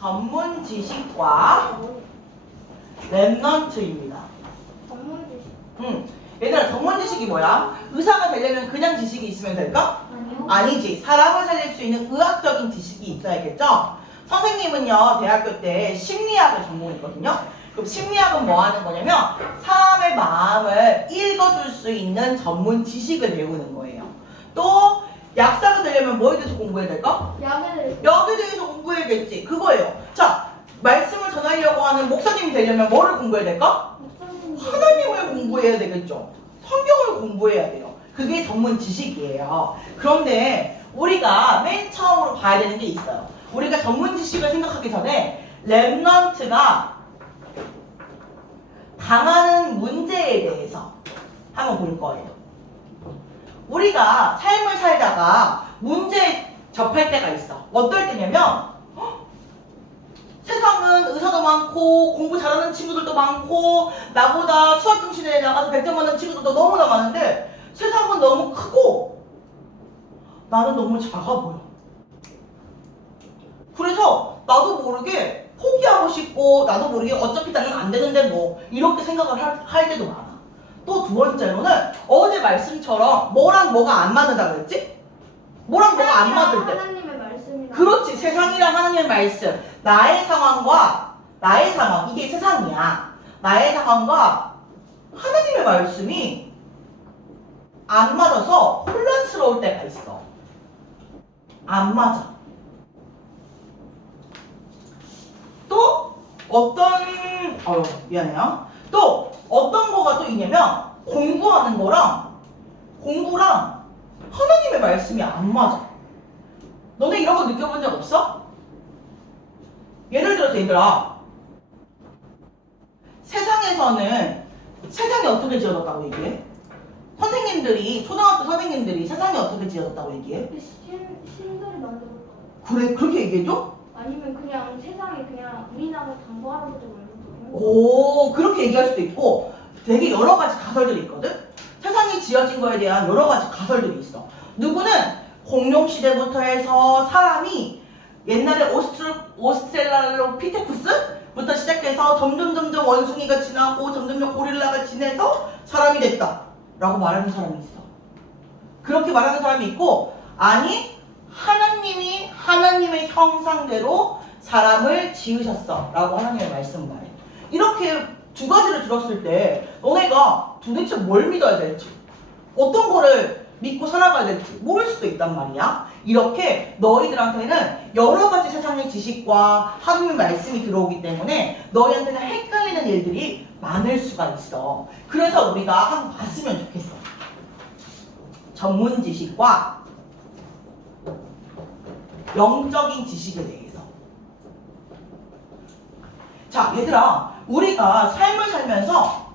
전문 지식과 랩넌트입니다. 전문 지식 음, 얘들아 전문 지식이 뭐야? 의사가 되려면 그냥 지식이 있으면 될까? 아니요? 아니지. 사람을 살릴 수 있는 의학적인 지식이 있어야겠죠? 선생님은요, 대학교 때 심리학을 전공했거든요. 그럼 심리학은 뭐 하는 거냐면, 사람의 마음을 읽어줄 수 있는 전문 지식을 배우는 거예요. 또, 약사가 되려면 뭐에 대해서 공부해야 될까? 약을 약에 대해서 공부해야겠지. 그거예요. 자, 말씀을 전하려고 하는 목사님이 되려면 뭐를 공부해야 될까? 하나님을 공부해야 되겠죠. 성경을 공부해야 돼요. 그게 전문 지식이에요. 그런데 우리가 맨 처음으로 봐야 되는 게 있어요. 우리가 전문 지식을 생각하기 전에 랩넌트가 당하는 문제에 대해서 한번 볼 거예요. 우리가 삶을 살다가 문제에 접할 때가 있어. 어떨 때냐면 헉, 세상은 의사도 많고 공부 잘하는 친구들도 많고 나보다 수학 경시대에 나가서 100점 받는 친구들도 너무나 많은데 세상은 너무 크고 나는 너무 작아 보여. 그래서 나도 모르게 포기하고 싶고 나도 모르게 어차피 나는 안 되는데 뭐 이렇게 생각을 할, 할 때도 많아. 또 두 번째로는 어제 말씀처럼 뭐랑 뭐가 안 맞는다 그랬지? 뭐랑 뭐가 안 맞을 때. 하나님의 말씀이나 그렇지 세상이랑 하나님의 말씀. 나의 상황과 나의 상황 이게 세상이야. 나의 상황과 하나님의 말씀이 안 맞아서 혼란스러울 때가 있어. 안 맞아. 또 어떤 어 미안해요 또 어떤 거가 또 있냐면 공부하는 거랑 공부랑 하나님의 말씀이 안 맞아 너네 이런 거 느껴본 적 없어? 예를 들어서 얘들아 세상에서는 세상이 어떻게 지어졌다고 얘기해? 선생님들이 초등학교 선생님들이 세상이 어떻게 지어졌다고 얘기해? 그 신, 신들이 만들었다 그래 그렇게 얘기해줘? 아니면 그냥 세상에 그냥 우리나라 당부 할아버지 말고 오 그렇게 얘기할 수도 있고 되게 여러 가지 가설들이 있거든? 세상이 지어진 거에 대한 여러 가지 가설들이 있어. 누구는 공룡 시대부터 해서 사람이 옛날에 오스트로, 오스트랄로피테쿠스부터 시작해서 점점 점점 원숭이가 지나고 점점 고릴라가 지내서 사람이 됐다. 라고 말하는 사람이 있어. 그렇게 말하는 사람이 있고 아니 하나님이 하나님의 형상대로 사람을 지으셨어. 라고 하나님의 말씀 말해 이렇게 두 가지를 들었을 때 너네가 도대체 뭘 믿어야 될지 어떤 거를 믿고 살아가야 될지 모를 수도 있단 말이야. 이렇게 너희들한테는 여러 가지 세상의 지식과 하나님의 말씀이 들어오기 때문에 너희한테는 헷갈리는 일들이 많을 수가 있어. 그래서 우리가 한번 봤으면 좋겠어. 전문 지식과 영적인 지식에 대해서 자, 얘들아, 우리가 삶을 살면서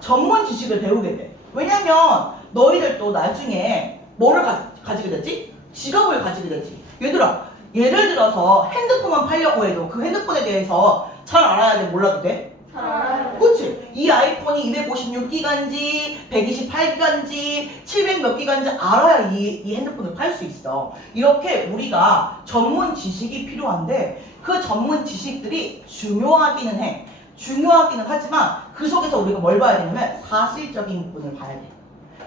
전문 지식을 배우게 돼. 왜냐면 너희들도 나중에 뭐를 가, 가지게 되지? 직업을 가지게 되지. 얘들아, 예를 들어서 핸드폰만 팔려고 해도 그 핸드폰에 대해서 잘 알아야 돼, 몰라도 돼? 잘 알아요 그치? 이 아이폰이 256기가인지 128기가인지 700 몇 기가인지 알아야 이, 이 핸드폰을 팔 수 있어. 이렇게 우리가 전문 지식이 필요한데 그 전문 지식들이 중요하기는 해. 중요하기는 하지만 그 속에서 우리가 뭘 봐야 되냐면 사실적인 부분을 봐야 돼.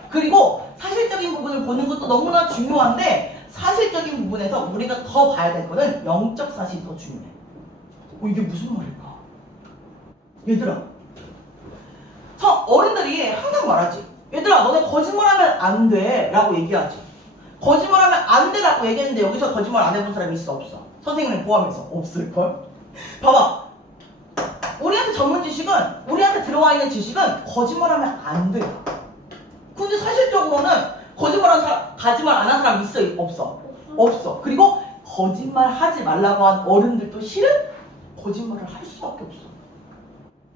그리고 사실적인 부분을 보는 것도 너무나 중요한데 사실적인 부분에서 우리가 더 봐야 될 거는 영적 사실이 더 중요해. 어, 이게 무슨 말일까? 얘들아, 저 어른들이 항상 말하지. 얘들아, 너네 거짓말하면 안 돼. 라고 얘기하지. 거짓말하면 안 돼 라고 얘기했는데 여기서 거짓말 안 해본 사람이 있어, 없어? 선생님을 포함해서. 없을걸? 봐봐. 우리한테 전문 지식은, 우리한테 들어와 있는 지식은 거짓말하면 안 돼. 근데 사실적으로는 거짓말한 사람, 거짓말 안 한 사람 있어, 없어? 없어. 그리고 거짓말 하지 말라고 한 어른들도 실은 거짓말을 할 수밖에 없어.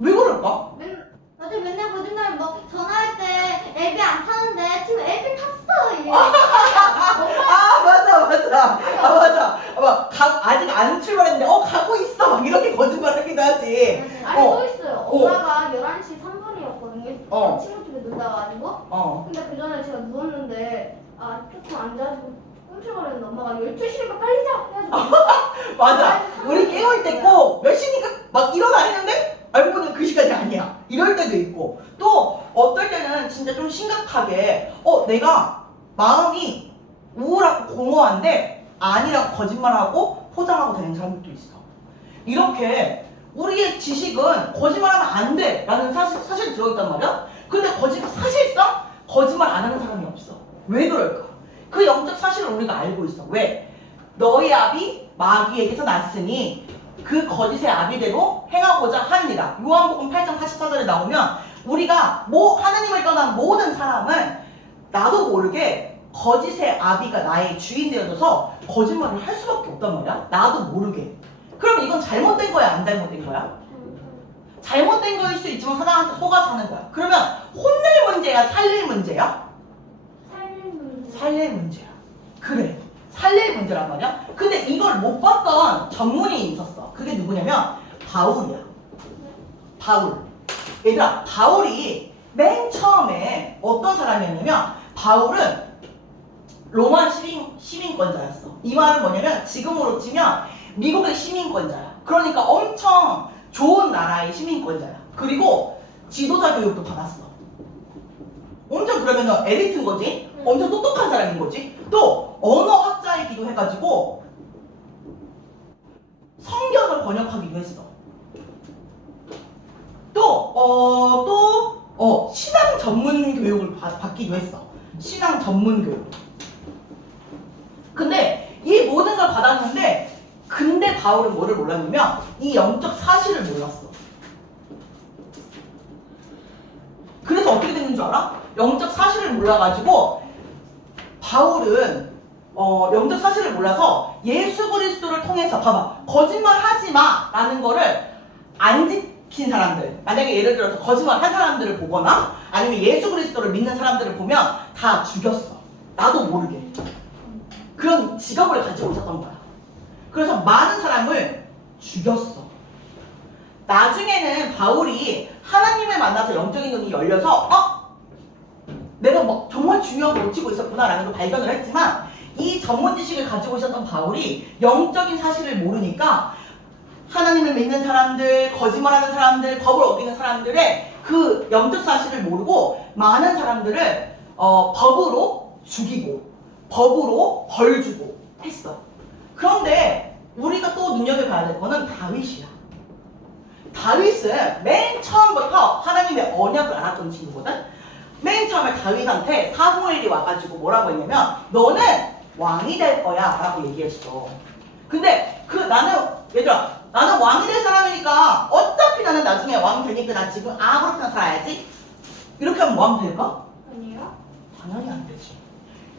왜 그럴까? 맨, 어제 맨날 거짓말 뭐 전화할 때 앱이 안 타는데 지금 앱이 탔어 이래. 아 맞아 맞아. 아 맞아. 막 가, 아직 안 출발했는데 어 가고 있어. 막 이렇게 거짓말 하기도 하지. 아니 어. 또 있어요. 어. 엄마가 11시 3분이었거든요. 어. 친구 집에 놀다 와가지고 어. 근데 그 전에 제가 누웠는데 아 조금 앉아가지고 꿈틀거리는데 엄마가 12시니까 빨리 자! 해가지고. 맞아. 우리 깨울 때 알고 보니 그 시간이 아니야. 이럴 때도 있고 또 어떨 때는 진짜 좀 심각하게 어 내가 마음이 우울하고 공허한데 아니라고 거짓말하고 포장하고 되는 사람도 있어. 이렇게 우리의 지식은 거짓말하면 안 돼라는 사실 사실 들어있단 말이야. 근데 거짓 사실상 거짓말 안 하는 사람이 없어. 왜 그럴까? 그 영적 사실을 우리가 알고 있어. 왜? 너희 아비 마귀에게서 났으니 그 거짓의 아비대로 행하고자 합니다. 요한복음 8장 44절에 나오면 우리가 뭐 하나님을 떠난 모든 사람은 나도 모르게 거짓의 아비가 나의 주인 되어져서 거짓말을 할 수밖에 없단 말이야. 나도 모르게. 그럼 이건 잘못된 거야, 안 잘못된 거야? 잘못된 거일 수 있지만 사장한테 속아서 하는 거야. 그러면 혼낼 문제야, 살릴 문제야? 살릴 문제야. 그래. 살릴 문제란 말이야. 근데 이걸 못 봤던 전문인이 있었어. 그게 누구냐면 바울이야. 바울. 얘들아, 바울이 맨 처음에 어떤 사람이었냐면 바울은 로마 시민, 시민권자였어. 이 말은 뭐냐면 지금으로 치면 미국의 시민권자야. 그러니까 엄청 좋은 나라의 시민권자야. 그리고 지도자 교육도 받았어. 엄청 그러면 에리트인 거지? 엄청 똑똑한 사람인 거지? 또 언어학자이기도 해가지고 성경을 번역하기도 했어. 또, 어, 또, 어, 신앙 전문 교육을 받, 받기도 했어. 신앙 전문 교육. 근데 이 모든 걸 받았는데, 근데 바울은 뭐를 몰랐냐면, 이 영적 사실을 몰랐어. 그래서 어떻게 됐는 줄 알아? 영적 사실을 몰라가지고, 바울은 어, 영적 사실을 몰라서 예수 그리스도를 통해서 봐봐 거짓말 하지 마라는 거를 안 지킨 사람들 만약에 예를 들어서 거짓말 한 사람들을 보거나 아니면 예수 그리스도를 믿는 사람들을 보면 다 죽였어. 나도 모르게. 그런 직업을 가지고 있었던 거야. 그래서 많은 사람을 죽였어. 나중에는 바울이 하나님을 만나서 영적인 눈이 열려서 어? 내가 뭐 정말 중요한 걸 놓치고 있었구나라는 걸 발견을 했지만 이 전문 지식을 가지고 있었던 바울이 영적인 사실을 모르니까 하나님을 믿는 사람들, 거짓말하는 사람들, 법을 어기는 사람들의 그 영적 사실을 모르고 많은 사람들을 어, 법으로 죽이고 법으로 벌 주고 했어. 그런데 우리가 또 눈여겨봐야 될 거는 다윗이야. 다윗은 맨 처음부터 하나님의 언약을 알았던 친구거든. 맨 처음에 다윗한테 사무엘이 와가지고 뭐라고 했냐면 너는 왕이 될 거야 라고 얘기했어 근데 그 나는 얘들아 나는 왕이 될 사람이니까 어차피 나는 나중에 왕 되니까 나 지금 아무렇게나 살아야지 이렇게 하면 왕 될까? 아니요. 당연히 안 되지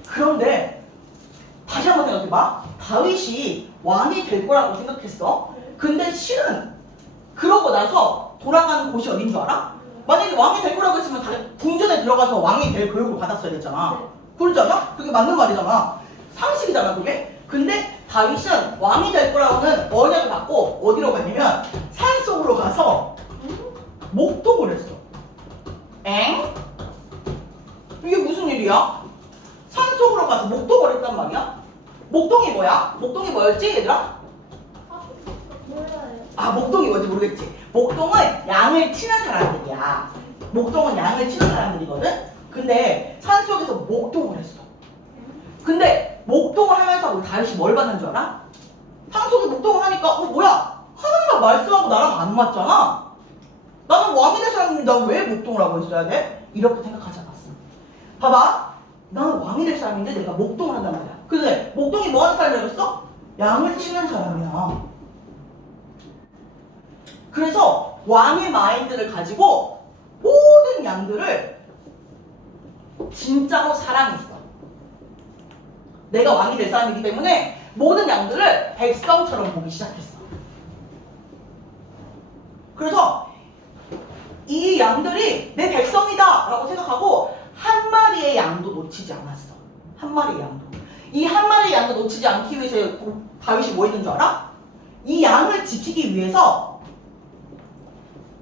그런데 다시 한번 생각해봐 다윗이 왕이 될 거라고 생각했어 근데 실은 그러고 나서 돌아가는 곳이 어딘 줄 알아? 만약에 왕이 될 거라고 했으면 다 궁전에 들어가서 왕이 될 교육을 받았어야 됐잖아. 그러잖아? 그게 맞는 말이잖아. 상식이잖아, 그게? 근데 다윗은 왕이 될 거라고는 언약을 받고 어디로 갔냐면 산 속으로 가서 목동을 했어. 엥? 이게 무슨 일이야? 산 속으로 가서 목동을 했단 말이야? 목동이 뭐야? 목동이 뭐였지, 얘들아? 아, 목동이 뭔지 모르겠지. 목동은 양을 치는 사람들이야. 목동은 양을 치는 사람들이거든. 근데 산 속에서 목동을 했어. 근데 목동을 하면서 우리 다윗이 뭘 받는 줄 알아? 산 속에 목동을 하니까 어 뭐야? 하나님과 말씀하고 나랑 안 맞잖아. 나는 왕이 될 사람인데 나왜 목동을 하고 있어야 돼? 이렇게 생각하지 않았어. 봐봐. 나는 왕이 될 사람인데 내가 목동을 한단 말이야. 근데 목동이 뭐 하는 사람이었어? 양을 치는 사람이야. 그래서 왕의 마인드를 가지고 모든 양들을 진짜로 사랑했어. 내가 왕이 될 사람이기 때문에 모든 양들을 백성처럼 보기 시작했어. 그래서 이 양들이 내 백성이다 라고 생각하고 한 마리의 양도 놓치지 않았어. 한 마리의 양도. 이 한 마리의 양도 놓치지 않기 위해서 다윗이 뭐 했는 줄 알아? 이 양을 지키기 위해서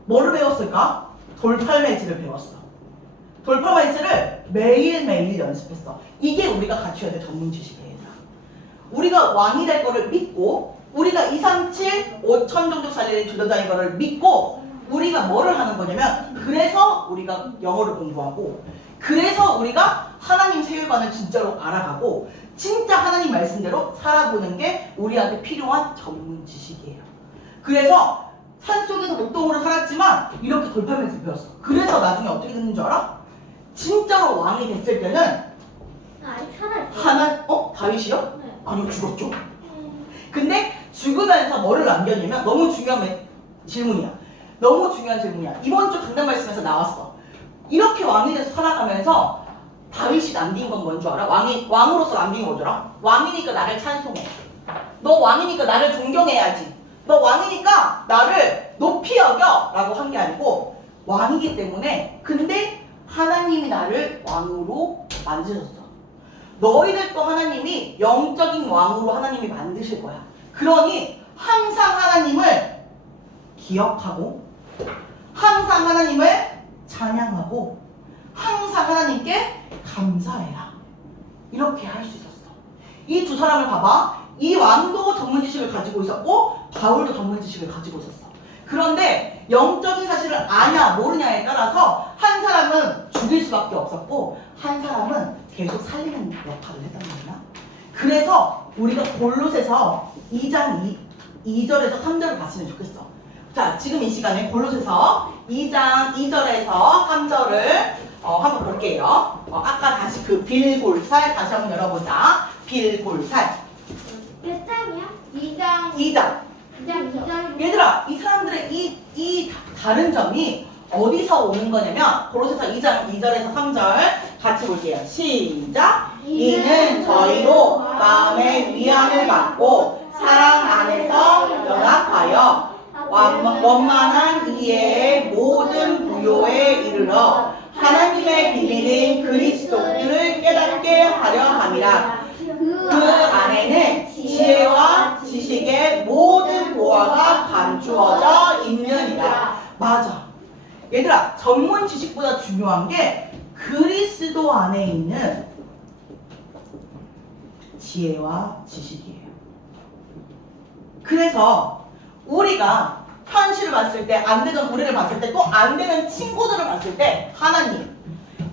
뭐를 배웠을까? 돌팔매질을 배웠어. 돌팔매질을 매일매일 연습했어. 이게 우리가 갖춰야 될 전문 지식이에요. 우리가 왕이 될 거를 믿고 우리가 2, 3, 7, 5천 정도 살리는 주도자인 거를 믿고 우리가 뭐를 하는 거냐면 그래서 우리가 영어를 공부하고 그래서 우리가 하나님 세계관을 진짜로 알아가고 진짜 하나님 말씀대로 살아보는 게 우리한테 필요한 전문 지식이에요. 그래서 산속에서 목동으로 살았지만 이렇게 돌파면서 배웠어. 그래서 나중에 어떻게 됐는 줄 알아? 진짜로 왕이 됐을 때는 나 아직 살아있어. 하나 어 다윗이요? 네. 아니요 죽었죠. 근데 죽으면서 뭐를 남겼냐면 너무 중요한 매- 질문이야. 너무 중요한 질문이야. 이번 주 강단 말씀에서 나왔어. 이렇게 왕이 돼서 살아가면서 다윗이 남긴 건 뭔 줄 알아? 왕이 왕으로서 남긴 거더라. 왕이니까 나를 찬송해. 너 왕이니까 나를 존경해야지. 너 왕이니까 나를 높이 여겨라고 한 게 아니고 왕이기 때문에 근데 하나님이 나를 왕으로 만드셨어. 너희들도 하나님이 영적인 왕으로 하나님이 만드실 거야. 그러니 항상 하나님을 기억하고 항상 하나님을 찬양하고 항상 하나님께 감사해라. 이렇게 할 수 있었어. 이 두 사람을 봐봐. 이 왕도 전문 지식을 가지고 있었고 바울도 전문 지식을 가지고 있었어. 그런데 영적인 사실을 아냐 모르냐에 따라서 한 사람은 죽일 수밖에 없었고 한 사람은 계속 살리는 역할을 했단 말이야. 그래서 우리가 골로새서 2장 2, 2절에서 3절을 봤으면 좋겠어. 자, 지금 이 시간에 골로새서 2장 2절에서 3절을 어, 한번 볼게요. 어, 아까 다시 그 빌골살 다시 한번 열어보자. 빌골살 몇 장이야? 2장. 2장. 2장 2장. 얘들아, 이 사람들의 이, 이 다- 다른 점이 어디서 오는 거냐면 골로새서 2장 2절에서 3절 같이 볼게요. 시작. 이는 저희도 마음의 위안을 받고 사랑 안에서 연합하여 완- 원만한 이해의 모든 부요에 이르러 하나님의 비밀인 그리스도를 깨닫게 하려 함이라. 그 안에는 지혜와 지식의 모든 보화가 감추어져 있느니라. 맞아. 얘들아, 전문 지식보다 중요한 게 그리스도 안에 있는 지혜와 지식이에요. 그래서 우리가 현실을 봤을 때, 안 되던 우리를 봤을 때, 또 안 되는 친구들을 봤을 때, 하나님.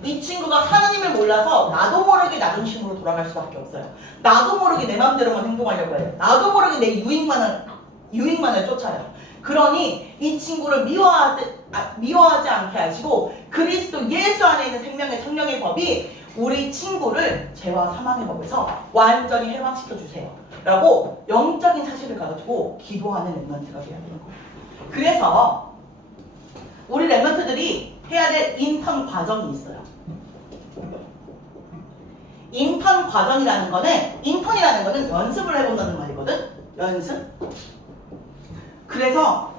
이 친구가 하나님을 몰라서 나도 모르게 나 중심으로 돌아갈 수밖에 없어요. 나도 모르게 내 마음대로만 행동하려고 해요. 나도 모르게 내 유익만을, 유익만을 쫓아요. 그러니 이 친구를 미워하지, 아, 미워하지 않게 하시고 그리스도 예수 안에 있는 생명의 성령의 법이 우리 친구를 죄와 사망의 법에서 완전히 해방시켜 주세요. 라고 영적인 사실을 가지고 기도하는 랩런트가 돼야 되는 거예요. 그래서 우리 랩런트들이 해야 될 인턴 과정이 있어요. 인턴 과정이라는 거는 인턴이라는 거는 연습을 해본다는 말이거든. 연습. 그래서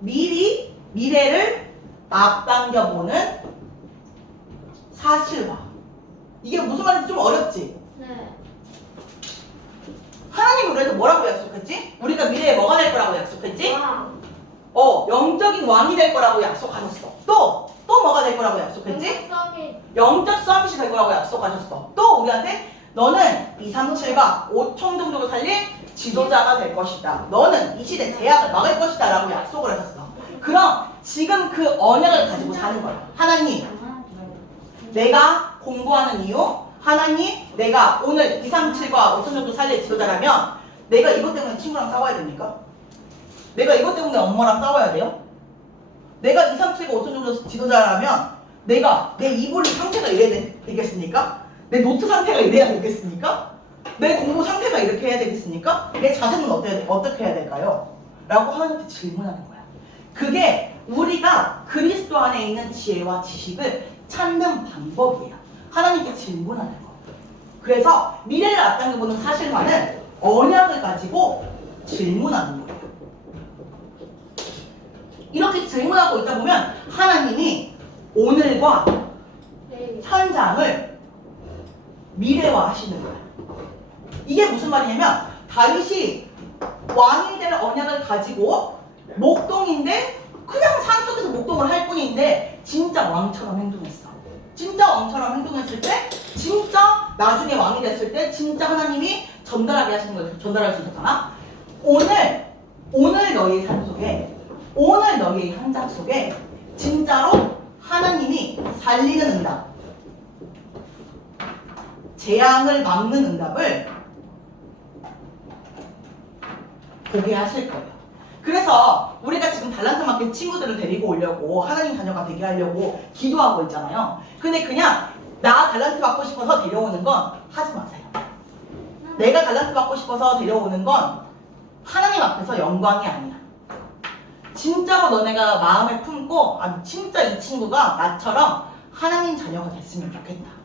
미리 미래를 앞당겨 보는 사실화. 이게 무슨 말인지 좀 어렵지? 네. 하나님 우리한테 뭐라고 약속했지? 우리가 미래에 뭐가 될 거라고 약속했지? 와. 어, 영적인 왕이 될 거라고 약속하셨어. 또, 또 뭐가 될 거라고 약속했지? 썸이 영적 서밋이 될 거라고 약속하셨어. 또 우리한테 너는 2, 3, 7과 5천 종족을 살릴 지도자가 될 것이다. 너는 이 시대 제약을 막을 것이다. 라고 약속을 하셨어. 그럼 지금 그 언약을 가지고 사는 거야. 하나님, 내가 공부하는 이유? 하나님, 내가 오늘 2, 3, 7과 5천 정도 살릴 지도자라면 내가 이것 때문에 친구랑 싸워야 됩니까? 내가 이것 때문에 엄마랑 싸워야 돼요? 내가 2, 3, 7과 5천 정도 지도자라면 내가 내 이불 상태가 이래야 되- 되겠습니까? 내 노트 상태가 이래야 되겠습니까? 내 공부 상태가 이렇게 해야 되겠습니까? 내 자세는 어때, 어떻게 해야 될까요? 라고 하나님한테 질문하는 거야. 그게 우리가 그리스도 안에 있는 지혜와 지식을 찾는 방법이에요. 하나님께 질문하는 거. 그래서 미래를 앞당겨보는 사실만은 언약을 가지고 질문하는 거예요. 이렇게 질문하고 있다 보면 하나님이 오늘과 네. 현장을 미래화 하시는 거야. 이게 무슨 말이냐면 다윗이 왕이 될 언약을 가지고 목동인데 그냥 산속에서 목동을 할 뿐인데 진짜 왕처럼 행동했어. 진짜 왕처럼 행동했을 때 진짜 나중에 왕이 됐을 때 진짜 하나님이 전달하게 하시는 걸 전달할 수 있었잖아. 오늘 오늘 너의 삶 속에 오늘 너의 현장 속에 진짜로 하나님이 살리는 응답 재앙을 막는 응답을 보게 하실 거예요. 그래서 우리가 지금 달란트 마켓 친구들을 데리고 오려고 하나님 자녀가 되게 하려고 기도하고 있잖아요. 근데 그냥 나 달란트 받고 싶어서 데려오는 건 하지 마세요. 내가 달란트 받고 싶어서 데려오는 건 하나님 앞에서 영광이 아니야. 진짜로 너네가 마음에 품고 아 진짜 이 친구가 나처럼 하나님 자녀가 됐으면 좋겠다.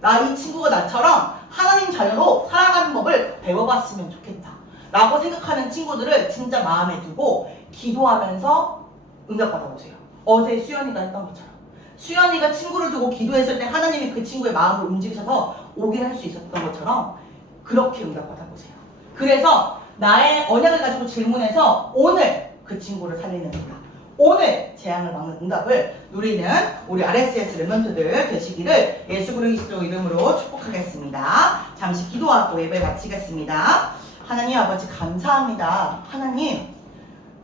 나 이 친구가 나처럼 하나님 자녀로 살아가는 법을 배워봤으면 좋겠다. 라고 생각하는 친구들을 진짜 마음에 두고 기도하면서 응답받아 보세요. 어제 수연이가 했던 것처럼. 수연이가 친구를 두고 기도했을 때 하나님이 그 친구의 마음을 움직이셔서 오게 할 수 있었던 것처럼 그렇게 응답받아 보세요. 그래서 나의 언약을 가지고 질문해서 오늘 그 친구를 살리는 응답. 오늘 재앙을 막는 응답을 누리는 우리 RSS 랩런트들 되시기를 예수 그리스도 이름으로 축복하겠습니다. 잠시 기도하고 예배 마치겠습니다. 하나님 아버지 감사합니다. 하나님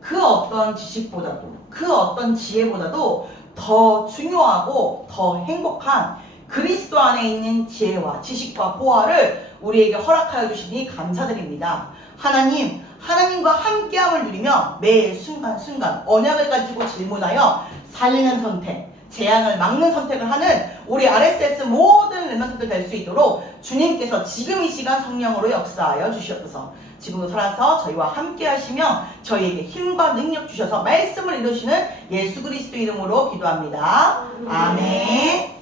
그 어떤 지식보다도 그 어떤 지혜보다도 더 중요하고 더 행복한 그리스도 안에 있는 지혜와 지식과 보화를 우리에게 허락하여 주시니 감사드립니다. 하나님, 하나님과 함께함을 누리며 매 순간순간 언약을 가지고 질문하여 살리는 선택, 재앙을 막는 선택을 하는 우리 RSS 모든 랩런트들 될 수 있도록 주님께서 지금 이 시간 성령으로 역사하여 주시옵소서. 지금도 살아서 저희와 함께 하시며 저희에게 힘과 능력 주셔서 말씀을 이루시는 예수 그리스도 이름으로 기도합니다. 아멘.